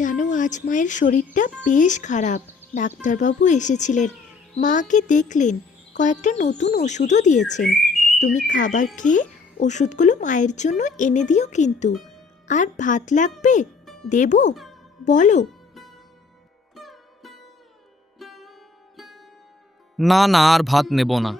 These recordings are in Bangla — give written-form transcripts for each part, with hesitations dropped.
জানো আজ মায়ের শরীরটা বেশ খারাপ। ডাক্তারবাবু এসেছিলেন, মাকে দেখলেন, কয়েকটা নতুন ওষুধও দিয়েছেন। তুমি খাবার খেয়ে ওষুধগুলো মায়ের জন্য এনে দিও কিন্তু। আর ভাত লাগবে? দেবো? বলো। না না, আর ভাত নেব না।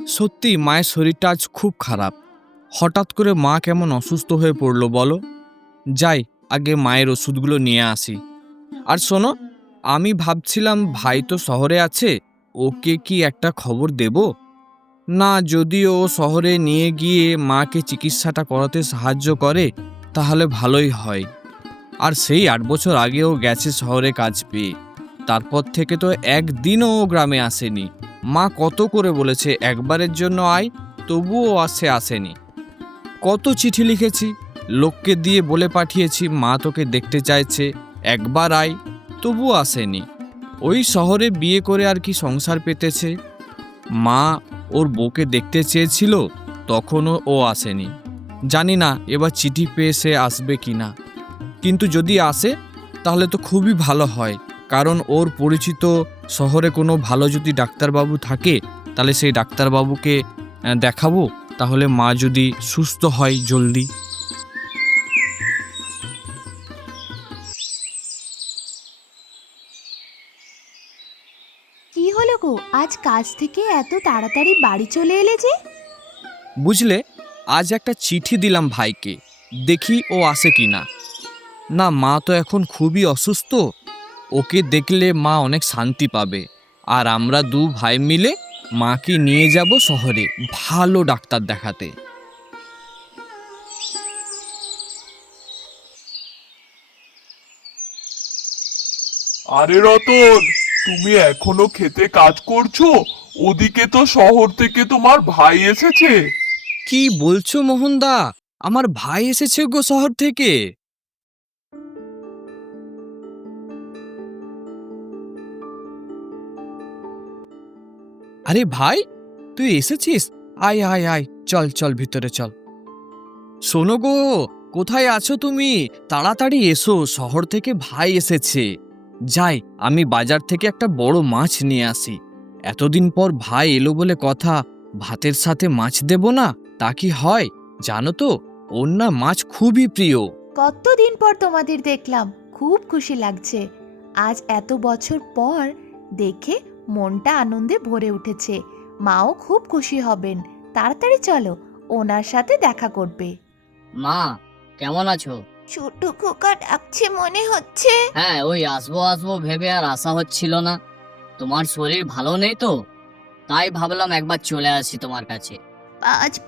সত্যি মায়ের শরীরটা আজ খুব খারাপ। হঠাৎ করে মা কেমন অসুস্থ হয়ে পড়লো বলো। যাই, আগে মায়ের ওষুধগুলো নিয়ে আসি। আর শোনো, আমি ভাবছিলাম ভাই তো শহরে আছে, ওকে কি একটা খবর দেব? না, যদি ও শহরে নিয়ে গিয়ে মাকে চিকিৎসাটা করাতে সাহায্য করে তাহলে ভালোই হয়। আর সেই 8 বছর আগেও গেছে শহরে কাজ পেয়ে, তারপর থেকে তো একদিনও ও গ্রামে আসেনি। মা কত করে বলেছে একবারের জন্য আয়, তবুও আসেনি। কত চিঠি লিখেছি, লোককে দিয়ে বলে পাঠিয়েছি মা তোকে দেখতে চাইছে, একবার আয়, তবুও আসেনি। ওই শহরে বিয়ে করে আর কি সংসার পেতেছে। মা ওর বউকে দেখতে চেয়েছিল, তখনও ও আসেনি। জানি না এবার চিঠি পেয়ে সে আসবে কি না, কিন্তু যদি আসে তাহলে তো খুবই ভালো হয়। কারণ ওর পরিচিত শহরে কোনো ভালো যদি ডাক্তারবাবু থাকে তাহলে সেই ডাক্তারবাবুকে দেখাবো, তাহলে মা যদি সুস্থ হয় জলদি। কি হলো গো, আজ কাজ থেকে এত তাড়াতাড়ি বাড়ি চলে এলে যে? বুঝলে, আজ একটা চিঠি দিলাম ভাইকে, দেখি ও আসে কি না। না, মা তো এখন খুবই অসুস্থ, ওকে দেখলে মা অনেক শান্তি পাবে। আর আমরা দু ভাই মিলে মাকে নিয়ে যাব শহরে ভালো ডাক্তার দেখাতে। আরে রতন, তুমি এখনো খেতে কাজ করছো? ওদিকে তো শহর থেকে তোমার ভাই এসেছে। কি বলছো মোহনদা, আমার ভাই এসেছে গো শহর থেকে। আরে ভাই, তুই এসেছিস? আয় আয় আয়, চল চল ভিতরে চল। শোনো গো, কোথায় আছো তুমি? তাড়াতাড়ি এসো, শহর থেকে ভাই এসেছে। যাই, আমি বাজার থেকে একটা বড় মাছ নিয়ে আসি। এতদিন পর ভাই এলো বলে কথা, ভাতের সাথে মাছ দেব না তা কি হয়? জানো তো, ওর না মাছ খুবই প্রিয়। কতদিন পর তোমাদের দেখলাম, খুব খুশি লাগছে। আজ এত বছর পর দেখে মনটা আনন্দে ভরে উঠেছে। মাও খুব খুশি হবেন। তাড়াতাড়ি চলো, ওনার সাথে দেখা করবে। মা, কেমন আছো? ছোট খোকা ডাকছে মনে হচ্ছে। হ্যাঁ, ওই আসবো আসবো ভেবে আর আসা হচ্ছিল না। তোমার শরীর ভালো নেই তো, তাই ভাবলাম একবার চলে আসি তোমার কাছে।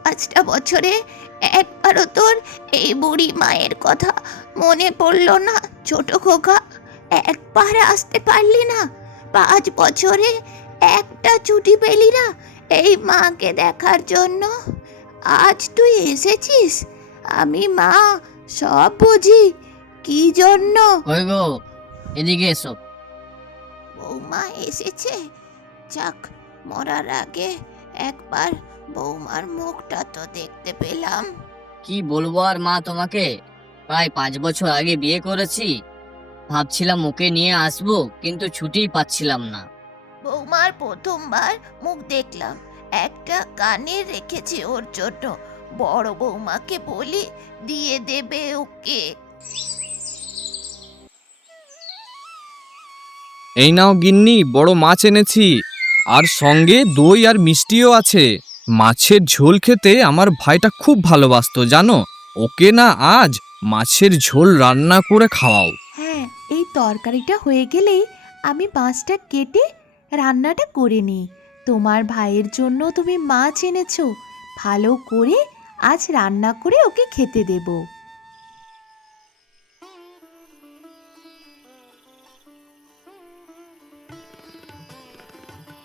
5টা বছরে একবারও তোর এই বুড়ি মায়ের কথা মনে পড়লো না ছোট খোকা? একবার আসতে পারলি না? 5 বছরে একটা ছুটি পেলি না এই মাকে দেখার জন্য? আজ তুই এসেছিস, আমি মা সব বুঝি কি জন্য। ওই গো, এদিকে এসো। বৌমা এসেছে? যাক, মরার আগে একবার বৌমার মুখটা তো দেখতে পেলাম। কি বলবো আর মা তোমাকে, প্রায় 5 বছর আগে বিয়ে করেছি। ভাবছিলাম ওকে নিয়ে আসবো, কিন্তু ছুটিই পাচ্ছিলাম না। বৌমার প্রথমবার মুখ দেখলাম, একটা কানে রেখেছি ওর জন্য। বড় বৌমাকে বলি দিয়ে দেবে ওকে। এই নাও গিন্নি, বড় মাছ এনেছি, আর সঙ্গে দই আর মিষ্টিও আছে। মাছের ঝোল খেতে আমার ভাইটা খুব ভালোবাসতো জানো। ওকে না আজ মাছের ঝোল রান্না করে খাওয়াও। হ্যাঁ, এই তরকারিটা হয়ে গেলেই আমি মাছটা কেটে রান্নাটা করে নিই। তোমার ভাইয়ের জন্য তুমি মাছ এনেছো, ভালো করে আজ রান্না করে ওকে খেতে দেবো।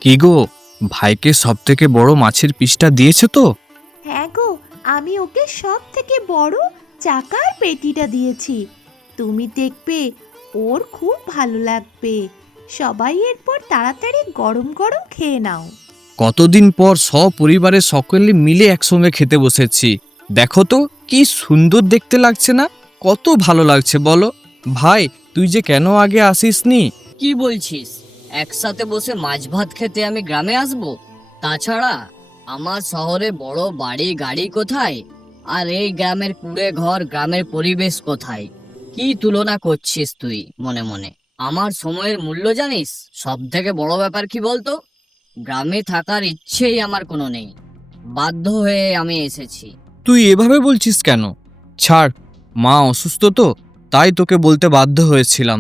কি গো, ভাইকে সব থেকে বড় মাছের পিসটা দিয়েছে তো? হ্যাঁ গো, আমি ওকে সব থেকে বড় চাকার পেটিটা দিয়েছি। তুমি দেখবে ওর খুব ভালো লাগবে। সবাই এরপর তাড়াতাড়ি গরম গরম খেয়ে নাও। কতদিন পর সপরিবারে সকলে মিলে একসঙ্গে খেতে বসেছি। দেখো তো কি সুন্দর দেখতে লাগছে না? কত ভালো লাগছে বলো। ভাই, তুই যে কেন আগে আসিসনি? কি বলছিস? একসাথে বসে মাছ ভাত খেতে আমি গ্রামে আসব? তাছাড়া আমার শহরে বড় বাড়ি গাড়ি কোথায়, আর এই গ্রামের কুড়ে ঘর, গ্রামের পরিবেশ কোথায়? কি তুলনা করছিস তুই মনে মনে? আমার সময়ের মূল্য জানিস? সব থেকে বড় ব্যাপার কি বলতো, গ্রামে থাকার ইচ্ছেই আমার কোনো নেই, বাধ্য হয়ে আমি এসেছি। তুই এভাবে বলছিস কেন? ছাড়, মা অসুস্থ তো, তাই তোকে বলতে বাধ্য হয়েছিলাম।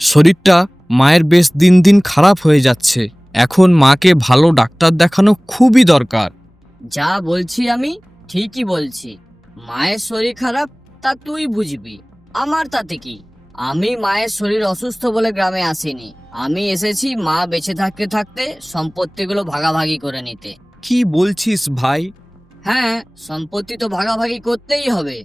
শরীরটা মায়ের বেশ দিন দিন খারাপ হয়ে যাচ্ছে। এখন মাকে ভালো ডাক্তার দেখানো খুবই দরকার। যা বলছি আমি ঠিকই বলছি। মায়ের শরীর খারাপ তা তুই বুঝবি, আমার তাতে কি? আমি মায়ের শরীর অসুস্থ বলে গ্রামে আসিনি, আমি এসেছি মা বেঁচে থাকতে থাকতে সম্পত্তিগুলো ভাগাভাগি করে নিতে। কি বলছিস ভাই? হ্যাঁ, সম্পত্তি তো ভাগাভাগি করতেই হবে।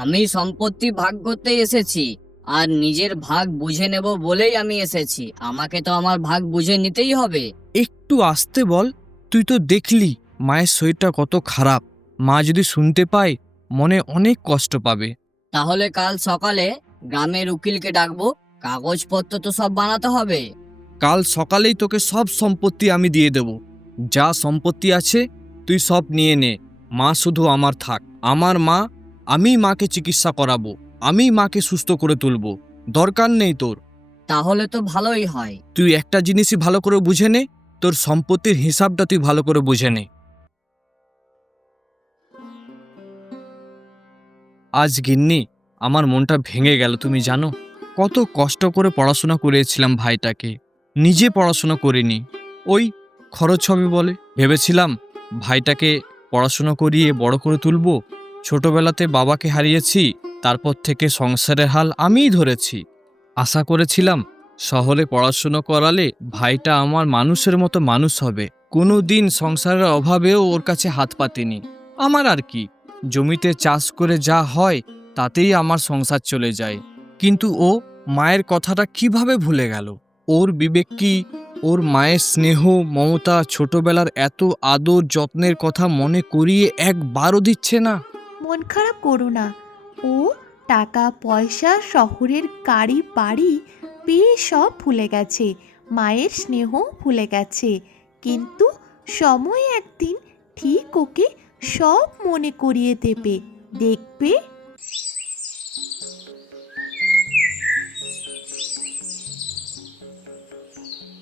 আমি সম্পত্তি ভাগ করতেই এসেছি, আর নিজের ভাগ বুঝে নেব বলেই আমি এসেছি। আমাকে তো আমার ভাগ বুঝে নিতেই হবে। একটু আস্তে বল। তুই তো দেখলি মায়ের শরীরটা কত খারাপ। মা যদি শুনতে পায় মনে অনেক কষ্ট পাবে। তাহলে কাল সকালে গ্রামের উকিলকে ডাকবো, কাগজপত্র তো সব বানাতে হবে। কাল সকালেই তোকে সব সম্পত্তি আমি দিয়ে দেব। যা সম্পত্তি আছে তুই সব নিয়ে নে। মা শুধু আমার থাক। আমার মা, আমি মাকে চিকিৎসা করাবো, আমি মাকে সুস্থ করে তুলবো। দরকার নেই তোর। তাহলে তো ভালোই হয়। তুই একটা জিনিসই ভালো করে বুঝে নে, তোর সম্পত্তির হিসাবটা তুই ভালো করে বুঝে নে। আজ গিন্নি, আমার মনটা ভেঙে গেল। তুমি জানো, কত কষ্ট করে পড়াশোনা করিয়েছিলাম ভাইটাকে, নিজে পড়াশোনা করিনি। ওই খরচ হবে বলে ভেবেছিলাম ভাইটাকে পড়াশোনা করিয়ে বড় করে তুলব। ছোটবেলাতে বাবাকে হারিয়েছি, তারপর থেকে সংসারের হাল আমিই ধরেছি। আশা করেছিলাম শহরে পড়াশোনা করালে ভাইটা আমার মানুষের মতো মানুষ হবে। কোনো দিন সংসারের অভাবেও ওর কাছে হাত পাতিনি। আমার আর কি, জমিতে চাষ করে যা হয় তাতেই আমার সংসার চলে যায়। কিন্তু ও মায়ের কথাটা কিভাবে ভুলে গেল? ওর বিবেক কি ওর মায়ের স্নেহ, মমতা, ছোটবেলার এত আদর যত্নের কথা মনে করিয়ে একবারও দিচ্ছে না? মন খারাপ করো না। ও টাকা পয়সা, শহরের গাড়ি বাড়ি পেয়ে সব ভুলে গেছে, মায়ের স্নেহ ভুলে গেছে। কিন্তু সময় একদিন ঠিক ওকে সব মনে করিয়ে দেবে, দেখবে।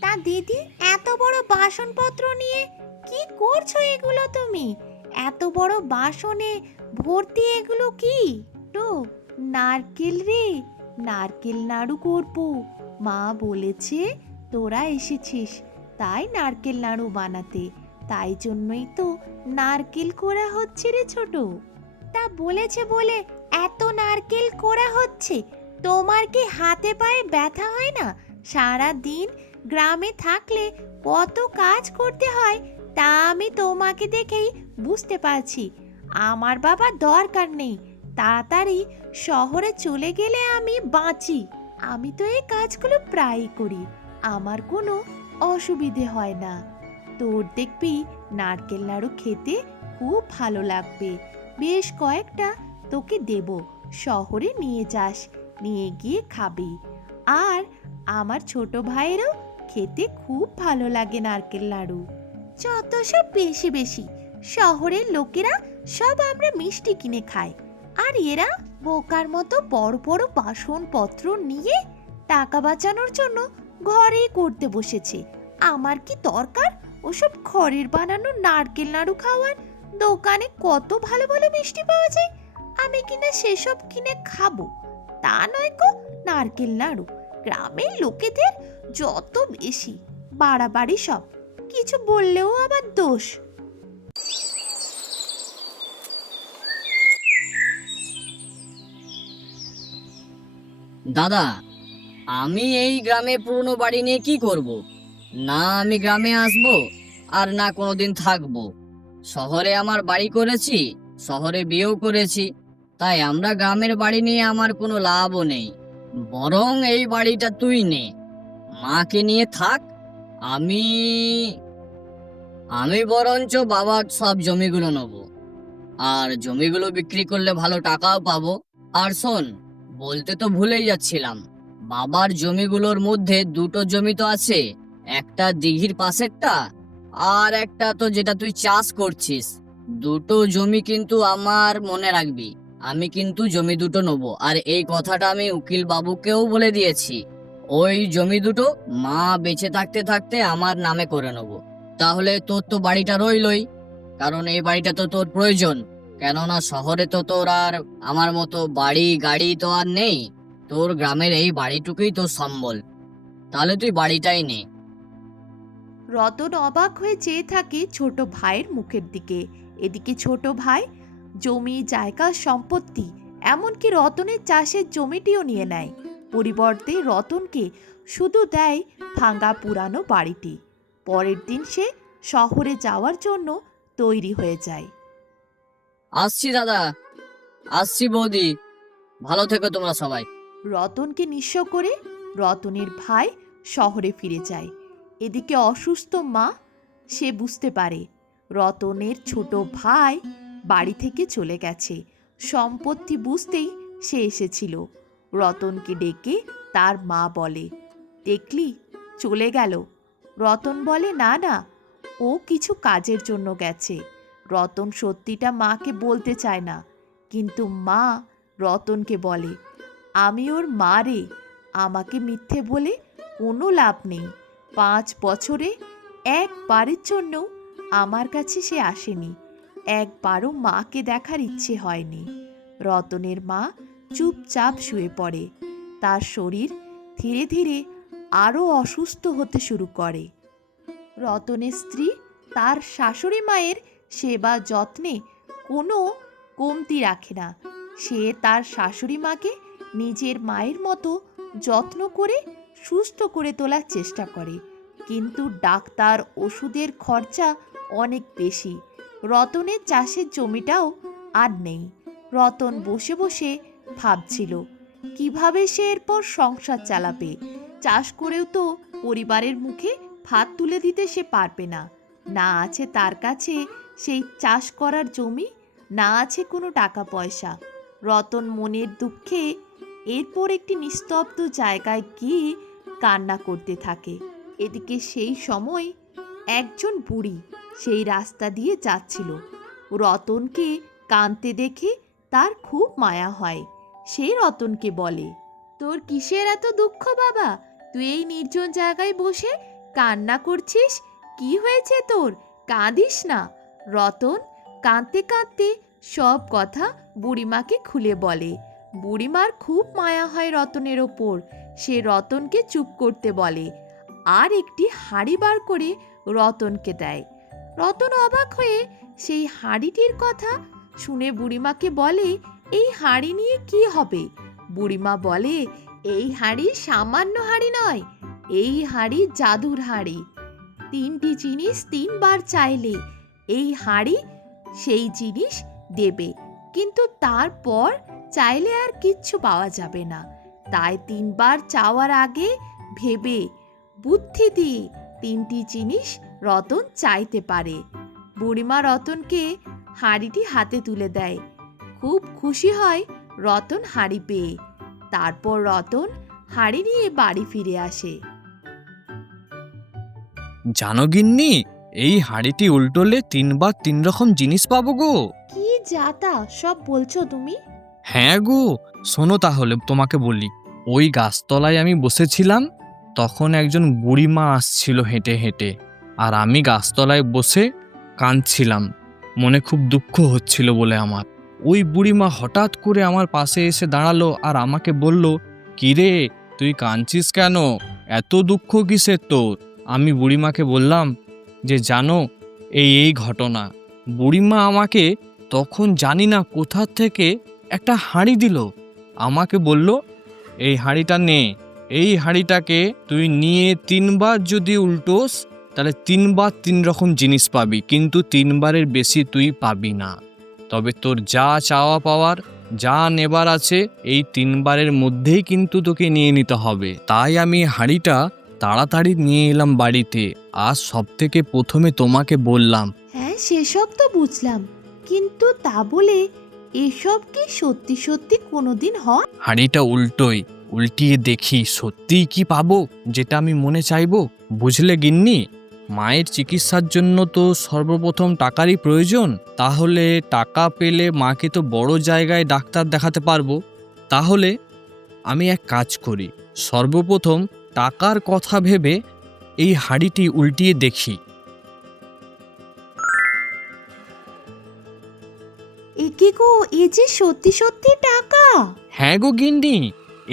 তা দিদি, এত বড় বাসনপত্র নিয়ে কি করছো এগুলো তুমি? এত বড় বাসনে ভর্তি এগুলো কি? তো নারকেল রে, নারকেল নাড়ু করবো। মা বলেছে তোরা এসেছিস তাই নারকেল নাড়ু বানাতে, তাই জন্যই তো নারকেল কোড়া হচ্ছে রে ছোট। তা বলেছে বলে এত নারকেল কোড়া হচ্ছে? তোমার কি হাতে পায়ে ব্যথা হয় না? সারা দিন গ্রামে থাকলে কত কাজ করতে হয় তা আমি তোমাকে দেখেই বুঝতে পারছি। আমার বাবা দরকার নেই, তাড়াতাড়ি শহরে চলে গেলে আমি বাঁচি। আমি তো এই কাজগুলো প্রায়ই করি, আমার কোনো অসুবিধে হয় না। তোর দেখবি নারকেল নাড়ু খেতে খুব ভালো লাগবে। বেশ কয়েকটা তোকে দেব, শহরে নিয়ে যাস, নিয়ে গিয়ে খাবি। আর আমার ছোট ভাইয়েরও খেতে খুব ভালো লাগে নারকেল নাড়ু। যত সব বেশি বেশি, শহরের লোকেরা সব আমরা মিষ্টি কিনে খাই, আর এরা বোকার মতো বড় বড় বাসনপত্র নিয়ে টাকা বাঁচানোর জন্য ঘরে করতে বসেছে। আমার কি দরকার ওসব ঘরের বানানো নারকেল নাড়ু খাওয়ার? দোকানে কত ভালো ভালো মিষ্টি পাওয়া যায়, আমি কিনা সেসব কিনে খাবো? তা নয় কো, নারকেল নাড়ু গ্রামের লোকেদের যত বেশি বাড়াবাড়ি, সব কিছু বললেও আবার দোষ। দাদা, আমি এই গ্রামে পুরনো বাড়ি নিয়ে কি করব? না আমি গ্রামে আসব, আর না কোনোদিন থাকবো। শহরে আমার বাড়ি করেছি, শহরে বিয়েও করেছি, তাই আমরা গ্রামের বাড়ি নিয়ে আমার কোনো লাভও নেই। বরং এই বাড়িটা তুই নে, মাকে নিয়ে থাক। আমি আমি বরঞ্চ বাবার সব জমিগুলো নেবো, আর জমিগুলো বিক্রি করলে ভালো টাকাও পাবো। আর শোন, বলতে তো ভুলেই যাচ্ছিলাম, বাবার জমিগুলোর মধ্যে দুটো জমি তো আছে, একটা দিঘির পাশেরটা আর একটা তো যেটা তুই চাষ করছিস। দুটো জমি কিন্তু আমার মনে রাখবি, আমি কিন্তু জমি দুটো নেবো, আর এই কথাটা আমি উকিল বাবুকেও বলে দিয়েছি। ওই জমি দুটো মা বেঁচে থাকতে থাকতে আমার নামে করে নেবো। তাহলে তোর তো বাড়িটা রইলই, কারণ এই বাড়িটা তো তোর প্রয়োজন। কেননা শহরে তো তোর আর আমার মতো বাড়ি গাড়ি তো আর নেই, তোর গ্রামের এই বাড়িটুকুই তোর সম্বল। তাহলে তুই বাড়িটাই নে। রতন অবাক হয়ে চেয়ে থাকে ছোট ভাইয়ের মুখের দিকে। এদিকে ছোট ভাই জমি জায়গা সম্পত্তি এমনকি রতনের চাষের জমিটিও নিয়ে নেয়। পরিবর্তে রতনকে শুধু দেয় ভাঙা পুরানো বাড়িটি। পরের দিন সে শহরে যাওয়ার জন্য তৈরি হয়ে যায়। আসছি দাদা, আসছি বৌদি, ভালো থেকো তোমরা সবাই। রতনকে নিঃস্ব করে রতনের ভাই শহরে ফিরে যায়। এদিকে অসুস্থ মা, সে বুঝতে পারে রতনের ছোট ভাই বাড়ি থেকে চলে গেছে। সম্পত্তি বুঝতেই সে এসেছিল। রতনকে ডেকে তার মা বলে, দেখলি চলে গেল। রতন বলে, না না, ও কিছু কাজের জন্য গেছে। রতন সত্যিটা মাকে বলতে চায় না, কিন্তু মা রতনকে বলে, আমি ওর মা রে, আমাকে মিথ্যে বলে কোনো লাভ নেই। 5 বছরে একবারের জন্য আমার কাছে সে আসেনি, একবারও মাকে দেখার ইচ্ছে হয়নি। রতনের মা চুপচাপ শুয়ে পড়ে। তার শরীর ধীরে ধীরে আরও অসুস্থ হতে শুরু করে। রতনের স্ত্রী তার শাশুড়ি মায়ের সেবা যত্নে কোনো কমতি রাখে না। সে তার শাশুড়ি মাকে নিজের মায়ের মতো যত্ন করে সুস্থ করে তোলার চেষ্টা করে, কিন্তু ডাক্তার ওষুধের খরচা অনেক বেশি। রতনের চাষের জমিটাও আর নেই। রতন বসে বসে ভাবছিল কিভাবে সে এরপর সংসার চালাবে। চাষ করেও তো পরিবারের মুখে ভাত তুলে দিতে সে পারবে না। না আছে তার কাছে সেই চাষ করার জমি, না আছে কোনো টাকা পয়সা। রতন মনের দুঃখে এরপর একটি নিস্তব্ধ জায়গায় গিয়ে কান্না করতে থাকে। এদিকে সেই সময় একজন বুড়ি সেই রাস্তা দিয়ে যাচ্ছিল। রতনকে কাঁদতে দেখে তার খুব মায়া হয়। সে রতনকে বলে, তোর কিসের এত দুঃখ বাবা? তুই এই নির্জন জায়গায় বসে কান্না করছিস, কি হয়েছে তোর? কাঁদিস না। রতন কাঁদতে কাঁদতে সব কথা বুড়িমাকে খুলে বলে। বুড়িমার খুব মায়া হয় রতনের ওপর। সে রতনকে চুপ করতে বলে আর একটি হাঁড়ি বার করে রতনকে দেয়। রতন অবাক হয়ে সেই হাঁড়িটির কথা শুনে বুড়িমাকে বলে, এই হাঁড়ি নিয়ে কি হবে? বুড়িমা বলে, এই হাঁড়ি সামান্য হাঁড়ি নয়, এই হাঁড়ি জাদুর হাঁড়ি। 3টি জিনিস 3 বার চাইলে এই হাঁড়ি সেই জিনিস দেবে, কিন্তু তারপর চাইলে আর কিচ্ছু পাওয়া যাবে না। তাই 3 বার চাওয়ার আগে ভেবে বুদ্ধি দিয়ে 3টি জিনিস রতন চাইতে পারে। বুড়িমা রতনকে হাঁড়িটি হাতে তুলে দেয়। খুব খুশি হয় রতন হাঁড়ি পেয়ে। তারপর রতন হাঁড়ি নিয়ে বাড়ি ফিরে আসে। জানো গিন্নি, এই হাঁড়িটি উল্টোলে 3 বার 3 রকম জিনিস পাবো গো। কি যাতা সব বলছো তুমি? হ্যাঁ গো, শোনো তাহলে তোমাকে বলি। ওই গাছতলায় আমি বসেছিলাম, তখন একজন বুড়িমা আসছিল হেঁটে হেঁটে, আর আমি গাছতলায় বসে কাঁদছিলাম, মনে খুব দুঃখ হচ্ছিল বলে আমার। ওই বুড়িমা হঠাৎ করে আমার পাশে এসে দাঁড়ালো আর আমাকে বলল, কিরে তুই কাঁদছিস কেন, এত দুঃখ কিসের তোর? আমি বুড়িমাকে বললাম যে জানো এই ঘটনা। বুড়িমা আমাকে তখন জানি না কোথা থেকে একটা হাঁড়ি দিল। আমাকে বলল, এই হাঁড়িটা নে, এই হাঁড়িটাকে তুই নিয়ে 3 বার যদি উল্টোস তাহলে 3 বার 3 রকম জিনিস পাবি, কিন্তু 3 বারের বেশি তুই পাবি না। তবে তোর যা চাওয়া পাওয়ার, যা নেবার আছে, এই 3 বারের মধ্যেই কিন্তু তোকে নিয়ে নিতে হবে। তাই আমি হাঁড়িটা তাড়াতাড়ি নিয়ে এলাম বাড়িতে, আর সব থেকে প্রথমে তোমাকে বললাম। হ্যাঁ, সেসব তো বুঝলাম, কিন্তু তা বলে এসব কি সত্যি সত্যি কোনোদিন হয়? হাঁড়িটা উল্টোই, উল্টিয়ে দেখি সত্যিই কি পাবো যেটা আমি মনে চাইবো। বুঝলে গিন্নি, মায়ের চিকিৎসার জন্য তো সর্বপ্রথম টাকারই প্রয়োজন। তাহলে টাকা পেলে মাকে তো বড় জায়গায় ডাক্তার দেখাতে পারবো। তাহলে আমি এক কাজ করি, সর্বপ্রথম টাকার কথা ভেবে এই হাঁড়িটি উল্টিয়ে দেখি। এ কি গো, এ যে সত্যি সত্যি টাকা! হ্যাঁ গো গিন্নি,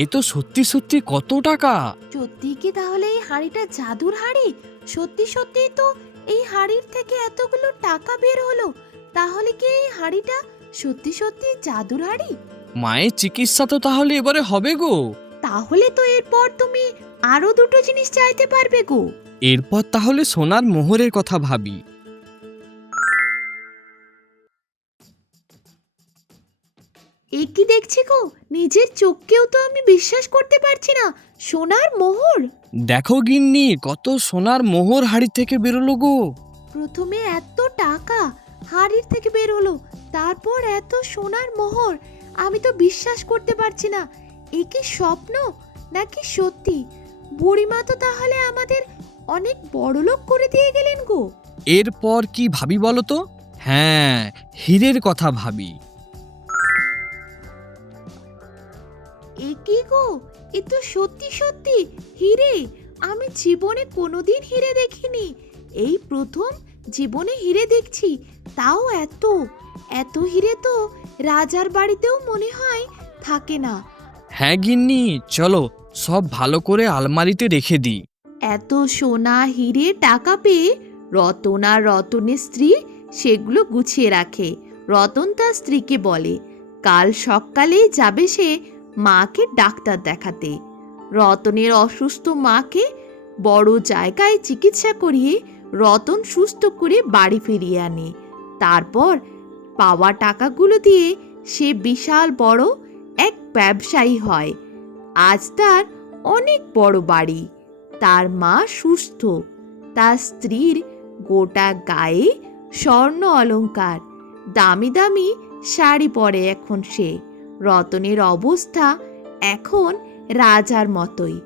এ তো সত্যি সত্যি কত টাকা! সত্যি কি তাহলে এই হাঁড়িটা জাদুর হাঁড়ি? সত্যি সত্যি তো এই হাঁড়ির থেকে এতগুলো টাকা বের হলো। তাহলে কি এই হাঁড়িটা সত্যি সত্যি জাদুর হাঁড়ি? মায়ের চিকিৎসা তো তাহলে এবারে হবে গো। তাহলে তো এরপর তুমি আরো দুটো জিনিস চাইতে পারবে গো। এরপর তাহলে সোনার মোহরের কথা ভাবি। এ কি দেখছি গো, নিজের চোখকেও তো আমি বিশ্বাস করতে পারছি না। সোনার মোহর! দেখো গিন্নি, কত সোনার মোহর হাড়ি থেকে বেরোলো গো। প্রথমে এত টাকা হাড়ির থেকে বের হলো, তারপর এত সোনার মোহর! আমি তো বিশ্বাস করতে পারছি না। এ কি স্বপ্ন নাকি সত্যি? বুড়িমা তো তাহলে আমাদের অনেক বড়লোক করে দিয়ে গেলেন গো। এরপর কি ভাবি বলো তো? হ্যাঁ, হীরের কথা ভাবি। এ কি গো, এ তো সত্যি সত্যি হিরে! আমি জীবনে কোনোদিন হিরে দেখিনি, এই প্রথম জীবনে হিরে দেখছি। তাও এত এত হিরে তো রাজার বাড়িতেও মনে হয় থাকে না। হ্যাঁ গিন্নি, চলো সব ভালো করে আলমারিতে রেখে দিই। এত সোনা হিরে টাকা পেয়ে রতন আর রতনের স্ত্রী সেগুলো গুছিয়ে রাখে। রতন তার স্ত্রীকে বলে কাল সকালেই যাবে সে মাকে ডাক্তার দেখাতে। রতনের অসুস্থ মাকে বড় জায়গায় চিকিৎসা করিয়ে রতন সুস্থ করে বাড়ি ফিরিয়ে আনে। তারপর পাওয়া টাকাগুলো দিয়ে সে বিশাল বড় এক ব্যবসায়ী হয়। আজ তার অনেক বড় বাড়ি, তার মা সুস্থ, তার স্ত্রীর গোটা গায়ে স্বর্ণ অলংকার, দামি দামি শাড়ি পরে এখন সে। রতনের অবস্থা এখন রাজার মতোই।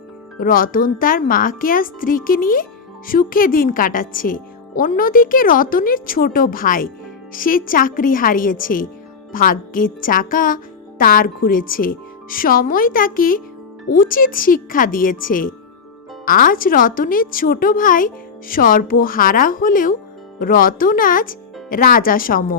রতন তার মাকে আর স্ত্রীকে নিয়ে সুখে দিন কাটাচ্ছে। অন্যদিকে রতনের ছোট ভাই, সে চাকরি হারিয়েছে। ভাগ্যের চাকা তার ঘুরেছে, সময় তাকে উচিত শিক্ষা দিয়েছে। আজ রতনের ছোট ভাই সর্বহারা হলেও রতন আজ রাজা সম।